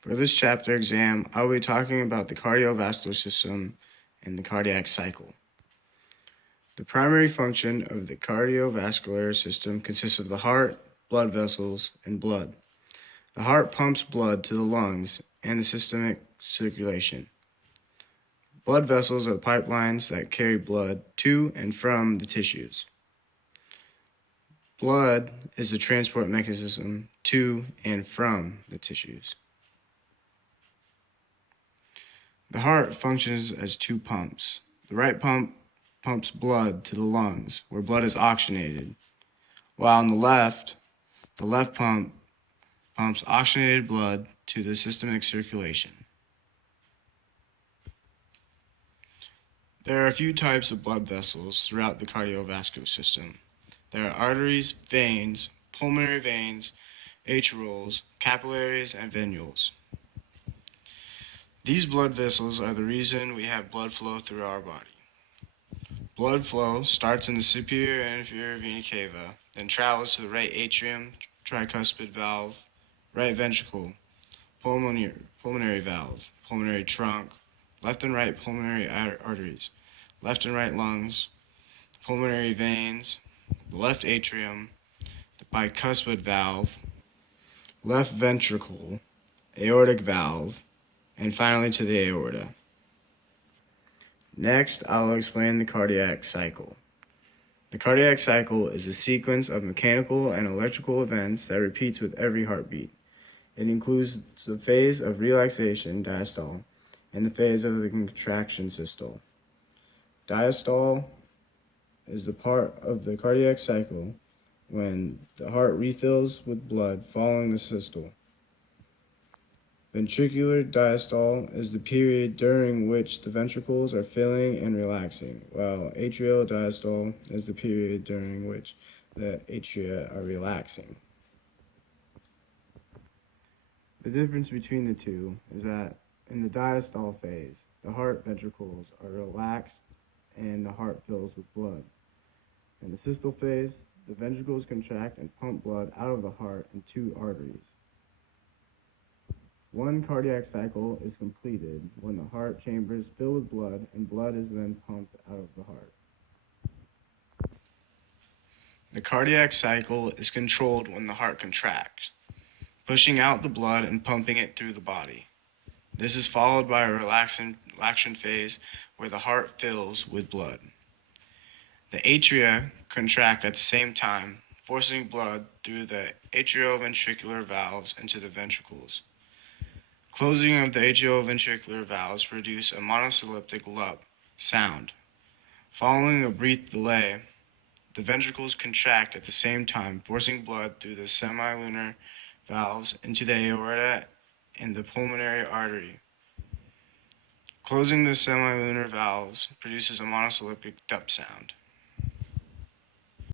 For this chapter exam, I will be talking about the cardiovascular system and the cardiac cycle. The primary function of the cardiovascular system consists of the heart, blood vessels, and blood. The heart pumps blood to the lungs and the systemic circulation. Blood vessels are pipelines that carry blood to and from the tissues. Blood is the transport mechanism to and from the tissues. The heart functions as two pumps. The right pump pumps blood to the lungs, where blood is oxygenated, while on the left pump pumps oxygenated blood to the systemic circulation. There are a few types of blood vessels throughout the cardiovascular system. There are arteries, veins, pulmonary veins, arterioles, capillaries, and venules. These blood vessels are the reason we have blood flow through our body. Blood flow starts in the superior and inferior vena cava, then travels to the right atrium, tricuspid valve, right ventricle, pulmonary valve, pulmonary trunk, left and right pulmonary arteries, left and right lungs, pulmonary veins, the left atrium, the bicuspid valve, left ventricle, aortic valve, and finally to the aorta. Next, I'll explain the cardiac cycle. The cardiac cycle is a sequence of mechanical and electrical events that repeats with every heartbeat. It includes the phase of relaxation, diastole, and the phase of the contraction, systole. Diastole is the part of the cardiac cycle when the heart refills with blood following the systole. Ventricular diastole is the period during which the ventricles are filling and relaxing, while atrial diastole is the period during which the atria are relaxing. The difference between the two is that in the diastole phase, the heart ventricles are relaxed and the heart fills with blood. In the systole phase, the ventricles contract and pump blood out of the heart in two arteries. One cardiac cycle is completed when the heart chambers fill with blood and blood is then pumped out of the heart. The cardiac cycle is controlled when the heart contracts, pushing out the blood and pumping it through the body. This is followed by a relaxation phase where the heart fills with blood. The atria contract at the same time, forcing blood through the atrioventricular valves into the ventricles. Closing of the atrioventricular valves produce a monosyllabic lup sound. Following a brief delay, the ventricles contract at the same time, forcing blood through the semilunar valves into the aorta and the pulmonary artery. Closing the semilunar valves produces a monosyllabic dup sound.